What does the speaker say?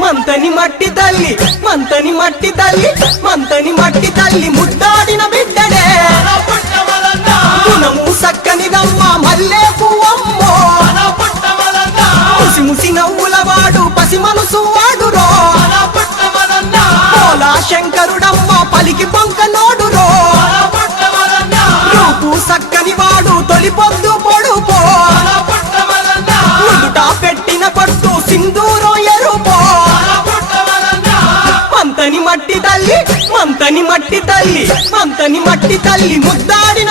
మంతని మట్టి తల్లి మంతని మట్టి తల్లి మంతని మట్టి తల్లి ముద్దాడిన బిడ్డడే గుణము సక్కనిదమ్మ మల్లె పువ్వమ్మో ముసి ముసి నవ్వుల వాడు పసి మనసు వాడురో పోలా శంకరుడమ్మ పలికి పొంక నోడురో రూపు సక్కని వాడు తొలి పొద్దు పొడుపో నుదుట పెట్టిన పట్టు సింధూరో ఎరుపో మంతని మట్టి తల్లి మంతని మట్టి తల్లి మంతని మట్టి తల్లి ముద్దాడిన